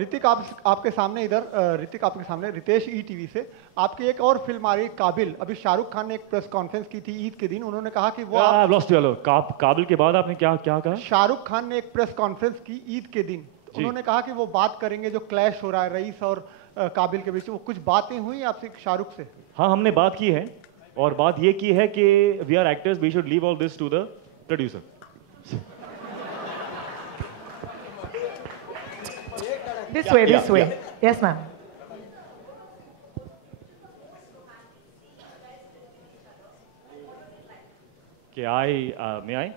ऋतिक आपके सामने इधर ऋतिक आपके सामने रितेश ईटीवी से आपकी एक और फिल्म आ रही है काबिल। अभी शाहरुख खान ने एक प्रेस कॉन्फ्रेंस की थी ईद के दिन, उन्होंने कहा कि वो काबिल के बाद आपने क्या क्या कहा? शाहरुख खान ने एक प्रेस कॉन्फ्रेंस की ईद के दिन, उन्होंने कहा कि वो बात करेंगे जो क्लैश हो रहा है रईस और काबिल के बीच। वो कुछ बातें हुई आपसे शाहरुख से? हाँ, हमने बात की है और बात ये की है कि we are actors, we should leave all this to the producer. This way. Yes, ma'am. Okay, may I?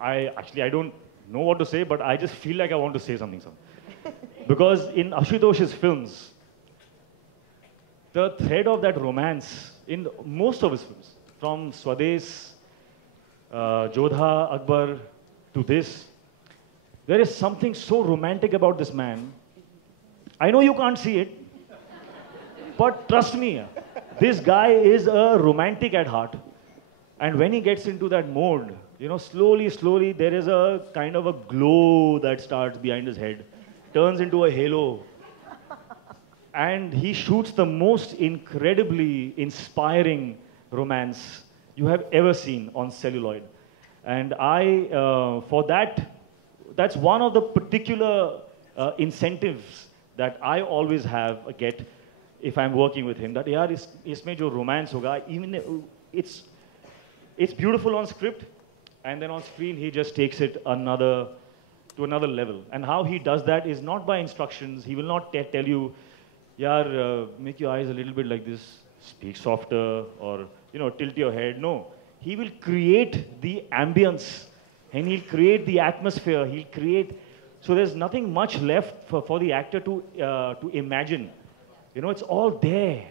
I don't know what to say, but I just feel like I want to say something. Because in Ashutosh's films, the thread of that romance in most of his films, from Swades, Jodha, Akbar to this, there is something so romantic about this man. I know you can't see it, but trust me, this guy is a romantic at heart. And when he gets into that mode, you know, slowly, there is a kind of a glow that starts behind his head, turns into a halo. And he shoots the most incredibly inspiring romance you have ever seen on celluloid. And for that's one of the particular incentives that I always get if I'm working with him. That yaar, isme jo romance hoga, even it's beautiful on script, and then on screen he just takes it to another level. And how he does that is not by instructions. He will not tell you, yaar, make your eyes a little bit like this, speak softer, or tilt your head. No, he will create the ambience, and he'll create the atmosphere. He'll create. So there's nothing much left for the actor to imagine. It's all there.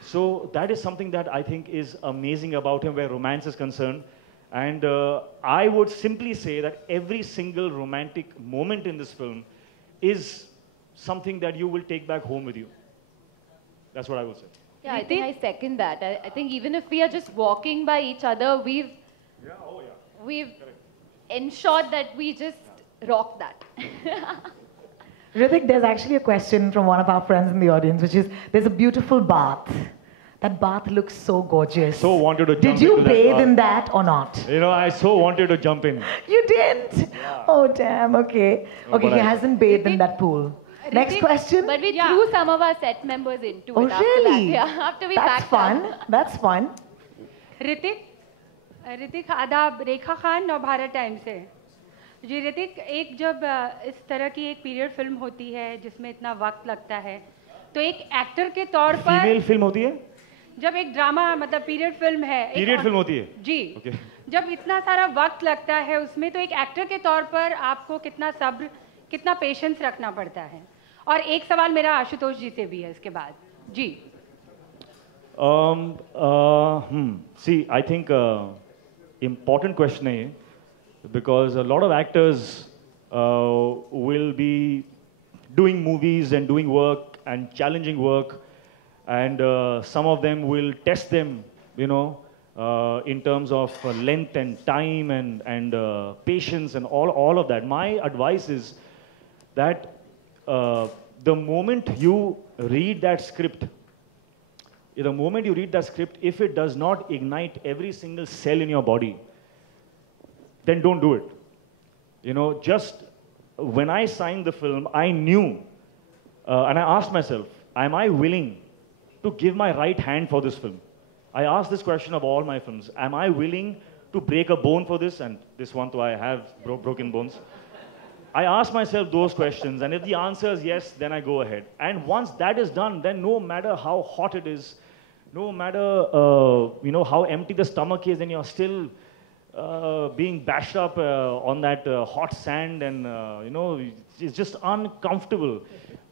So that is something that I think is amazing about him where romance is concerned. And I would simply say that every single romantic moment in this film is something that you will take back home with you. That's what I would say. Yeah, I think I second that. I think even if we are just walking by each other, we've ensured that we just rock that. Hrithik, there's actually a question from one of our friends in the audience, which is, there's a beautiful bath. That bath looks so gorgeous. So wanted to jump Did you into bathe that in that or not? I so wanted to jump in. You didn't? Yeah. Oh, damn, okay. No, okay, he hasn't bathed in that pool. Next question? But we threw some of our set members into it after really? that. Yeah, after we That's fun. That's fun. Hrithik आदाब रेखा खान और Bharat time से जी। ऋतिक, एक जब इस तरह की एक period film होती है जिसमें इतना वक्त लगता है, तो एक एक्टर के तौर पर फीमेल फिल्म होती है, जब एक ड्रामा मतलब पीरियड फिल्म है, पीरियड फिल्म होती है जी okay. जब इतना सारा वक्त लगता है उसमें, तो एक एक्टर के तौर पर आपको कितना सब्र, कितना पेशेंस रखना पड़ता है? और एक सवाल मेरा आशुतोष जी से भी है इसके बाद जी। See, I think important question है, because a lot of actors will be doing movies and doing work and challenging work, and some of them will test them, in terms of length and time and patience and all of that. My advice is that the moment you read that script, if it does not ignite every single cell in your body, then don't do it. Just when I signed the film, I knew, and I asked myself, am I willing to give my right hand for this film? I asked this question of all my films. Am I willing to break a bone for this? And this one, too, I have broken bones. I ask myself those questions, and if the answer is yes, then I go ahead. And once that is done, then no matter how hot it is, no matter how empty the stomach is, and you're still being bashed up on that hot sand, and it's just uncomfortable.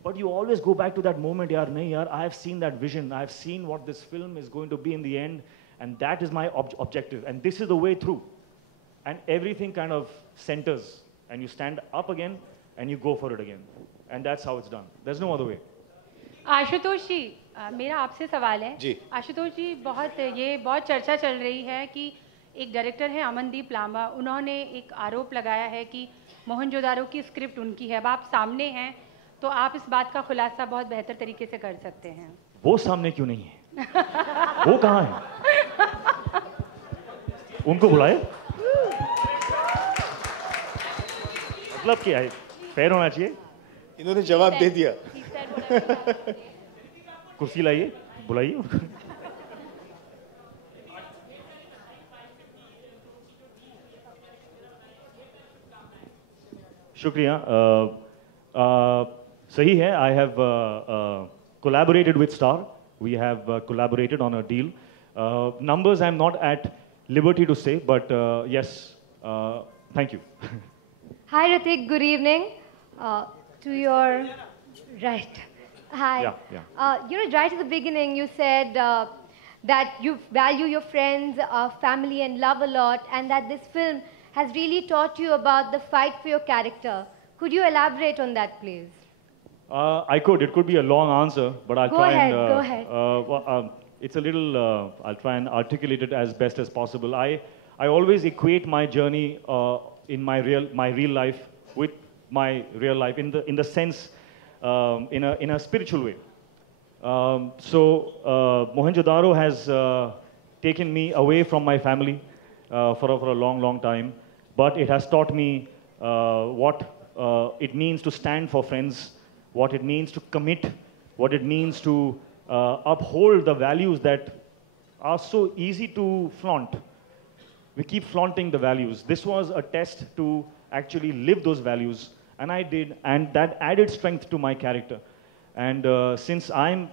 But you always go back to that moment, I have seen that vision. I have seen what this film is going to be in the end, and that is my objective. And this is the way through. And everything kind of centers, and you stand up again, and you go for it again. And that's how it's done. There's no other way. Ashutosh जी, मेरा आपसे सवाल है जी। आशुतोष जी, बहुत चर्चा चल रही है कि एक डायरेक्टर है अमनदीप लांबा, उन्होंने एक आरोप लगाया है कि मोहनजोदारो की स्क्रिप्ट उनकी है। अब आप सामने हैं, तो आप इस बात का खुलासा बहुत बेहतर तरीके से कर सकते हैं। वो सामने क्यों नहीं है? वो कहाँ है? उनको बुलाए। मतलब क्या है? फेयर होना चाहिए। इन्होंने जवाब दे दिया। कुर्सी लाइए, बुलाइए उनको। शुक्रिया। सही है। I have collaborated with Star. We have collaborated on a deal. Numbers I'm not at liberty to say, but yes, thank you. Hi Hrithik, good evening. To your right. Hi. Yeah. Right at the beginning you said that you value your friends, family and love a lot, and that this film has really taught you about the fight for your character. Could you elaborate on that, please? I could. It could be a long answer, but I'll try and... Go ahead. It's a little... I'll try and articulate it as best as possible. I always equate my journey in my real life with my real life in the sense, in a spiritual way. Mohenjo Daro has taken me away from my family for a long time, but it has taught me what it means to stand for friends, what it means to commit, what it means to uphold the values that are so easy to flaunt. We keep flaunting the values. This was a test to actually live those values, and I did, and that added strength to my character. And since I'm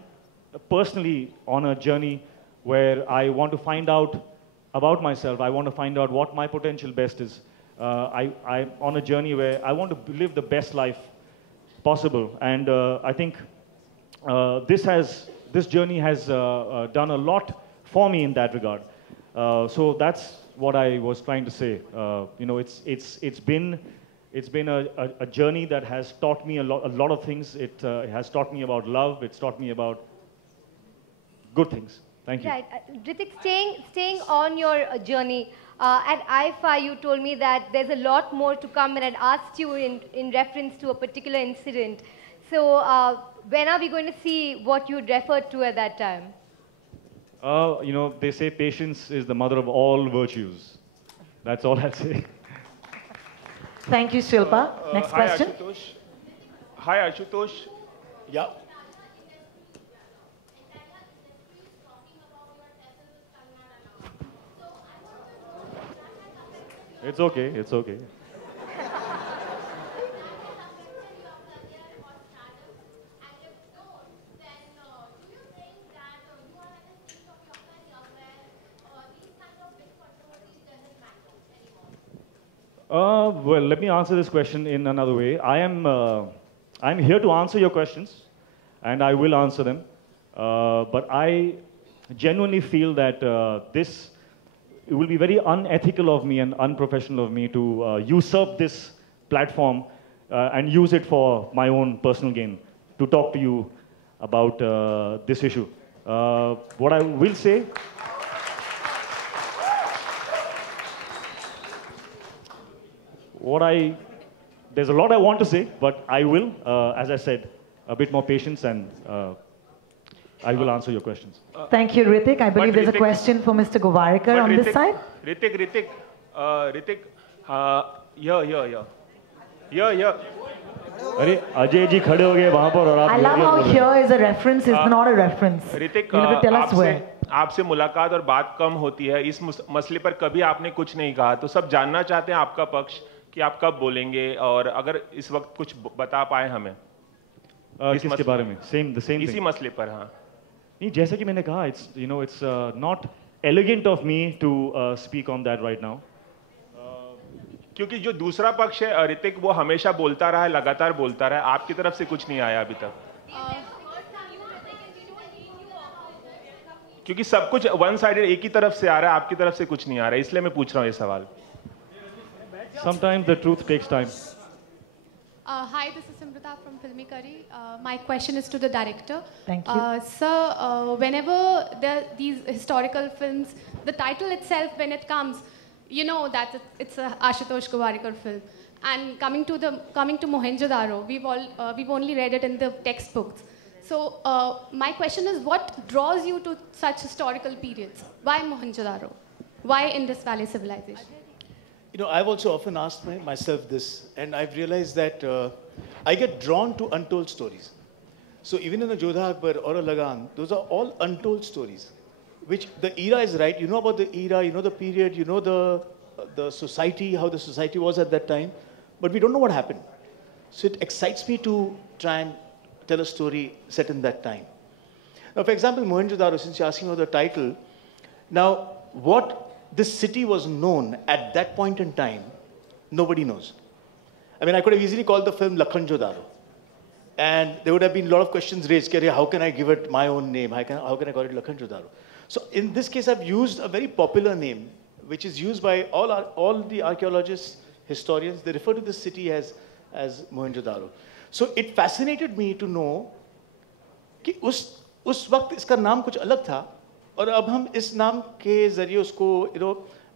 personally on a journey where I want to find out about myself, I want to find out what my potential best is. I'm on a journey where I want to live the best life possible, and I think this journey has done a lot for me in that regard. So that's what I was trying to say. It's been a journey that has taught me a lot of things. It has taught me about love. It's taught me about good things. Thank you. Right. Hrithik, staying on your journey, at IFA you told me that there's a lot more to come, and I'd asked you in reference to a particular incident. So when are we going to see what you referred to at that time? They say patience is the mother of all virtues. That's all I'll say. Thank you, Shilpa. Next question. Hi, Ashutosh. Yeah. It's okay. It's okay. Well, let me answer this question in another way. I'm here to answer your questions, and I will answer them. But I genuinely feel that it will be very unethical of me and unprofessional of me to usurp this platform and use it for my own personal gain to talk to you about this issue. What I will say... There's a lot I want to say, but I will, as I said, a bit more patience, and I will answer your questions. Thank you, Hrithik. I believe there's a question for Mr. Gowariker on this side. Hrithik, here. अरे अजय जी खड़े हो गए वहाँ पर और आप I love how here is a reference, is not a reference. Hrithik, You have to tell us where. आपसे मुलाकात और बात कम होती है, इस मसले पर कभी आपने कुछ नहीं कहा, तो सब जानना चाहते हैं आपका पक्ष कि आप कब बोलेंगे, और अगर इस वक्त कुछ बता पाए हमें किसके बारे में? सेम इसी मसले पर। हाँ नहीं, जैसे कि मैंने कहा, it's not elegant of me to speak on that right now. क्योंकि जो दूसरा पक्ष है ऋतिक, वो हमेशा बोलता रहा है, लगातार बोलता रहा है, आपकी तरफ से कुछ नहीं आया अभी तक। क्योंकि सब कुछ वन साइडेड एक ही तरफ से आ रहा है, आपकी तरफ से कुछ नहीं आ रहा है, इसलिए मैं पूछ रहा हूँ ये सवाल। Sometimes the truth takes time. Hi, this is Simrata from Filmikari. My question is to the director. Thank you. Sir, whenever there are these historical films, the title itself, when it comes, you know that it's a Ashutosh Gowariker film. And coming to Mohenjo-daro, we've only read it in the textbooks. So my question is, what draws you to such historical periods? Why Mohenjo-daro? Why Indus Valley civilization? You know, I've also often asked myself this, and I've realized that I get drawn to untold stories. So even in a Jodha Akbar or a Lagan, those are all untold stories, which the era is right. You know about the era, you know the period, you know the society, how the society was at that time, but we don't know what happened. So it excites me to try and tell a story set in that time. Now, for example, Mohenjo-daro, since you're asking about the title, now what this city was known at that point in time, nobody knows. I mean, I could have easily called the film Lakhanjo-daro. And there would have been a lot of questions raised. How can I give it my own name? How can I call it Lakhanjo-daro? So in this case, I've used a very popular name, which is used by all the archaeologists, historians. They refer to this city as Mohenjo-daro. So it fascinated me to know कि उस वक्त इसका नाम कुछ अलग था और अब हम इस नाम के जरिए उसको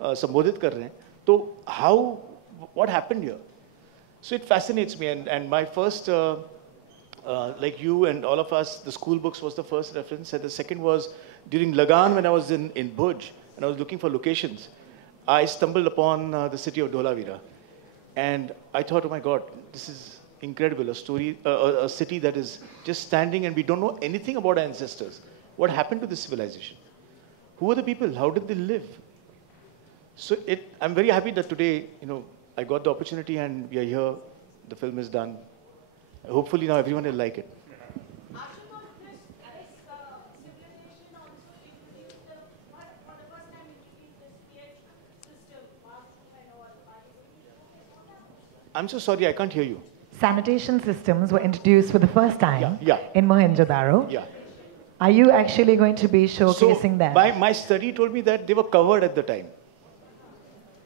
संबोधित कर रहे हैं. तो what happened here? So it fascinates me, and my first, like you and all of us, the school books was the first reference, and the second was during Lagan when I was in Bhuj and I was looking for locations. I stumbled upon the city of Dholavira, and I thought, oh my God, this is incredible, a story, a city that is just standing and we don't know anything about our ancestors. What happened to this civilization? Who were the people? How did they live? So I'm very happy that today, I got the opportunity and we are here. The film is done. Hopefully now everyone will like it. I'm so sorry, I can't hear you. Sanitation systems were introduced for the first time in Mohenjo-daro. Yeah. Are you actually going to be showcasing them? My study told me that they were covered at the time.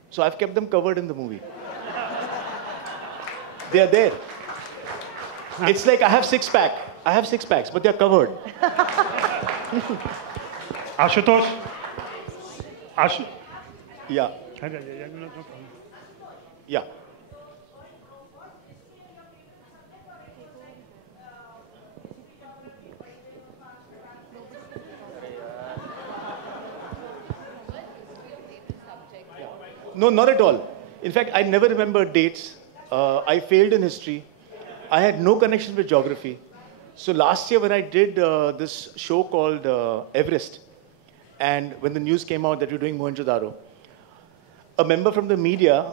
So I've kept them covered in the movie. They are there. It's like I have six-pack. I have six packs, but they're covered. Ashutosh? Yeah. Yeah. No, not at all. In fact, I never remember dates. I failed in history. I had no connection with geography. So last year when I did this show called Everest, and when the news came out that you're doing Mohenjo-daro, a member from the media,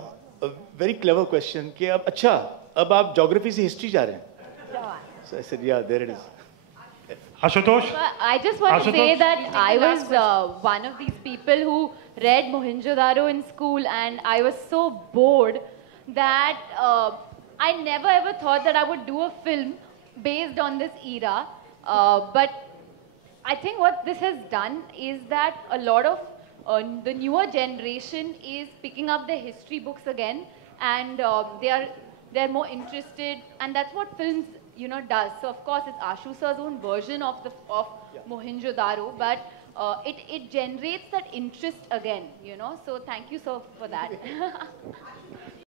a very clever question, कि अब अच्छा, अब आप geography से history जा रहे हैं? So I said, yeah, there it is. Ashutosh? I just want to say that I was one of these people who read Mohenjo-daro in school, and I was so bored that I never ever thought that I would do a film based on this era. But I think what this has done is that a lot of the newer generation is picking up their history books again, and they're more interested, and that's what films does. So of course it's Ashu sir's own version of Mohenjo-daro, but it generates that interest again, So thank you so for that.